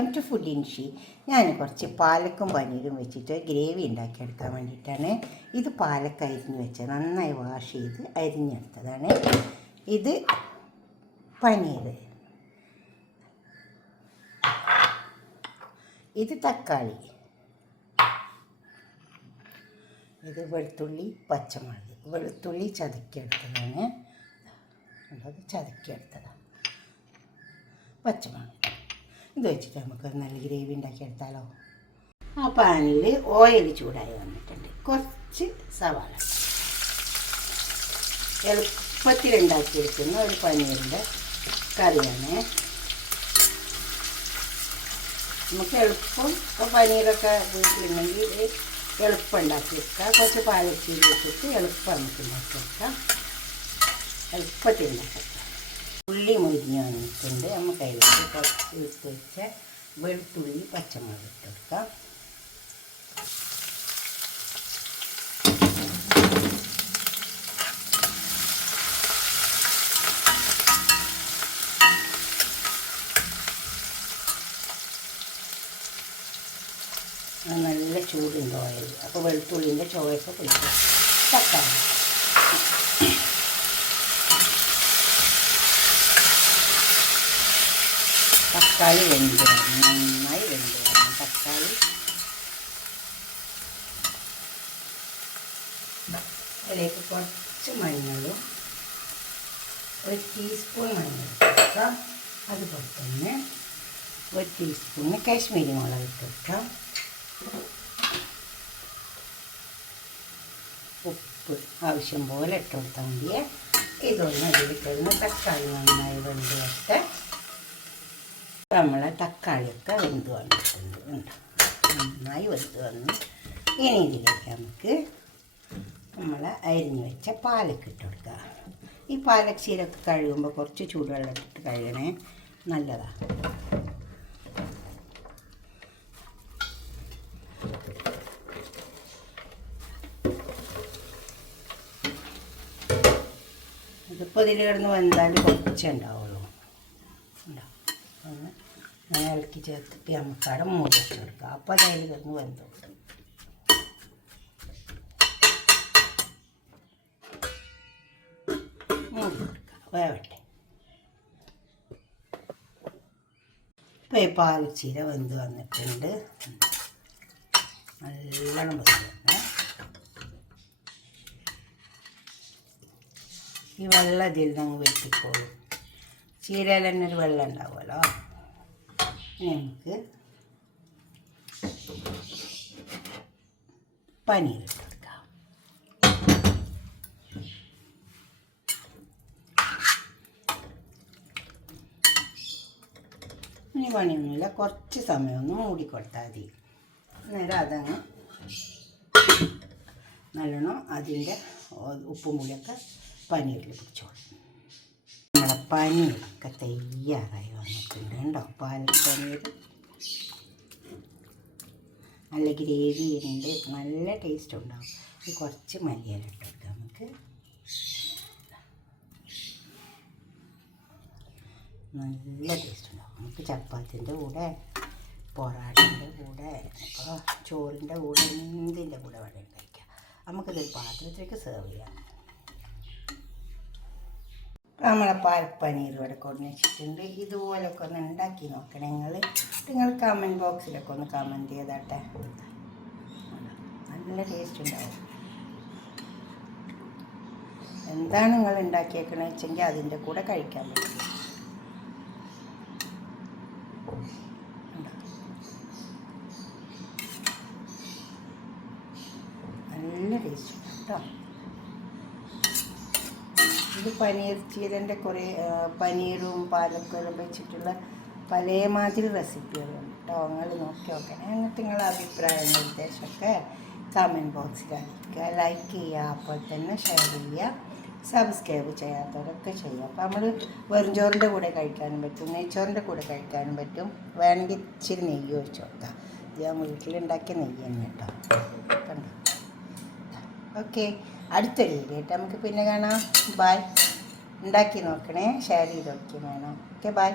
Welcome to food ഇൻഷി. ഞാൻ കുറച്ച് പാലക്കും പനീരും വെച്ചിട്ട് ഗ്രേവി ഉണ്ടാക്കിയെടുക്കാൻ വേണ്ടിയിട്ടാണ്. ഇത് പാലക്ക അരിഞ്ഞ് വെച്ച് നന്നായി വാഷ് ചെയ്ത് അരിഞ്ഞെടുത്തതാണ്. ഇത് പനീർ, ഇത് തക്കാളി, ഇത് വെളുത്തുള്ളി പച്ചമുളക്. വെളുത്തുള്ളി ചതക്കിയെടുത്തതാണ്, അത് ചതക്കിയെടുത്തതാണ്. പച്ചമുളക് ഇത് വെച്ചിട്ട് നമുക്ക് നല്ല ഗ്രേവി ഉണ്ടാക്കിയെടുത്താലോ. ആ പാനിൽ ഓയിൽ ചൂടായി വന്നിട്ടുണ്ട്. കുറച്ച് സവാള. എളുപ്പത്തിൽ ഉണ്ടാക്കിയെടുക്കുന്ന ഒരു പനീറിൻ്റെ കറിയാണ്. നമുക്ക് എളുപ്പം പനീറൊക്കെ വീട്ടിലുണ്ടെങ്കിൽ എളുപ്പം ഉണ്ടാക്കിയെടുക്കാം. കുറച്ച് പാലച്ചീരി വെച്ചിട്ട് എളുപ്പം നമുക്ക് ഉണ്ടാക്കിയെടുക്കാം. എളുപ്പത്തിൽ ഉണ്ടാക്കാം. ഉള്ളി മുരിഞ്ഞ് വന്നിട്ടുണ്ട്. നമുക്ക് അതിലേക്ക് കുറച്ച് ഇട്ട് വെച്ച വെളുത്തുള്ളി പച്ചമുളക് ഇട്ടെടുക്കാം. നല്ല ചൂടുണ്ട് ഓയിൽ. അപ്പോൾ വെളുത്തുള്ളിൻ്റെ ചുവയൊക്കെ പൊളിക്കും. തക്കാളി, തക്കാളി വെന്ത് വരണം, നന്നായി വെന്ത് വരണം തക്കാളി. അതിലേക്ക് കുറച്ച് മഞ്ഞളും, ഒരു ടീസ്പൂൺ മഞ്ഞൾ ഇട്ടുവെക്കാം. അതുപോലെ തന്നെ ഒരു ടീസ്പൂണ് കാശ്മീരി മുളക് ഇട്ടുവെക്കാം. ഉപ്പ് ആവശ്യം പോലെ ഇട്ട് കൊടുത്താൽ മതിയേ. ഇതൊന്ന് അതിലിട്ടിരുന്ന് തക്കാളി നന്നായി വെന്ത് വരട്ടെ. നമ്മളെ തക്കാളിയൊക്കെ വെന്ത് വന്നിട്ടുണ്ട്, നന്നായി വെന്ത് വന്നു. ഇനി ഇതിലേക്ക് നമുക്ക് നമ്മൾ അരിഞ്ഞ് വെച്ച പാലക്ക് ഇട്ട് കൊടുക്കുക. ഈ പാലക്ക് ചീരൊക്കെ കഴുകുമ്പോൾ കുറച്ച് ചൂടുവെള്ളം ഇട്ടിട്ട് കഴുകണേ, നല്ലതാണ്. ഇതിപ്പോൾ ഇതിൽ കിടന്ന് വെന്താൽ കുറച്ചേ ഉണ്ടാവുള്ളൂ. അങ്ങനെ ഇളക്കി ചേർത്തിട്ട് നമുക്ക് അവിടെ മൂടിട്ട് കൊടുക്കാം. അപ്പോൾ അതിൽ കിടന്ന് വെന്ത് കൊടുക്കും. മൂടി കൊടുക്കാം, വേവട്ടെ. ഇപ്പോൾ ഈ പാലച്ചീര വെന്ത് വന്നിട്ടുണ്ട്. നല്ലോണം വെന്ത്. ഈ വെള്ളം ഇതിൽ നിന്ന് വെട്ടിക്കോളും. ചീരയിൽ തന്നെ ഒരു വെള്ളം ഉണ്ടാവുമല്ലോ. ഇനി നമുക്ക് പനീർ ഇട്ട് കൊടുക്കാം. ഇനി പണിയൊന്നുമില്ല, കുറച്ച് സമയം ഒന്ന് മൂടിക്കൊടുത്താൽ മതി. അന്നേരം അതങ്ങ് നല്ലോണം അതിൻ്റെ ഉപ്പും പുളിയൊക്കെ പനീരിൽ പിടിച്ചോളും. നമ്മളെ പനീരൊക്കെ തയ്യാറായി വന്നിട്ടുണ്ട് കേട്ടോ. പാലക്ക് പനീർ നല്ല ഗ്രേവി ഉണ്ട്, നല്ല ടേസ്റ്റ് ഉണ്ടാവും. കുറച്ച് മല്ലിയില ഇട്ട് കൊടുക്കാം നമുക്ക്. നല്ല ടേസ്റ്റ് ഉണ്ടാവും. നമുക്ക് ചപ്പാത്തിൻ്റെ കൂടെ, പൊറാട്ടൻ്റെ കൂടെ, അപ്പോൾ ചോറിൻ്റെ കൂടെ, എന്തിൻ്റെ കൂടെ വേണമെങ്കിൽ കഴിക്കാം. നമുക്കിതൊരു പാത്രത്തിലേക്ക് സെർവ് ചെയ്യാം. നമ്മളെ പാലക്ക് പനീർ ഇവിടെ കൊണ്ടു വെച്ചിട്ടുണ്ട്. ഇതുപോലൊക്കെ ഒന്ന് ഉണ്ടാക്കി നോക്കണം നിങ്ങൾ കമൻറ്റ് ബോക്സിലൊക്കെ ഒന്ന് കമൻറ്റ് ചെയ്താട്ടെ. നല്ല ടേസ്റ്റ് ഉണ്ടാവും. എന്താണ് നിങ്ങൾ ഉണ്ടാക്കിയേക്കണമെന്ന് വെച്ചെങ്കിൽ അതിൻ്റെ കൂടെ കഴിക്കാൻ പറ്റും. നല്ല ടേസ്റ്റ് കേട്ടോ. ഇത് പനീർ ചീരൻ്റെ കുറേ പനീറും പാലക്കെല്ലാം വെച്ചിട്ടുള്ള പലമാതിരി റെസിപ്പികളുണ്ട് കേട്ടോ. നിങ്ങൾ നോക്കി നോക്കണേ. എന്നിട്ട് നിങ്ങളുടെ അഭിപ്രായം നിർദ്ദേശമൊക്കെ കമൻറ്റ് ബോക്സിൽ അറിയിക്കുക. ലൈക്ക് ചെയ്യുക, അപ്പോൾ തന്നെ ഷെയർ ചെയ്യുക, സബ്സ്ക്രൈബ് ചെയ്യാത്തവരൊക്കെ ചെയ്യുക. അപ്പോൾ നമ്മൾ വെറുംചോറിൻ്റെ കൂടെ കഴിക്കാനും പറ്റും, നെയ്ച്ചോറിൻ്റെ കൂടെ കഴിക്കാനും പറ്റും. വേണമെങ്കിൽ ഇച്ചിരി നെയ്യ് ഒഴിച്ച് കൊടുക്കാം. ഇത് ഞാൻ വീട്ടിലുണ്ടാക്കിയ നെയ്യ് തന്നെ കേട്ടോ. കണ്ടോ? ഓക്കെ, അടുത്തൊരു വീഡിയോ ആയിട്ട് നമുക്ക് പിന്നെ കാണാം. ബായ്. ഉണ്ടാക്കി നോക്കണേ, ഷെയർ ചെയ്ത് നോക്കി വേണം. Okay, bye.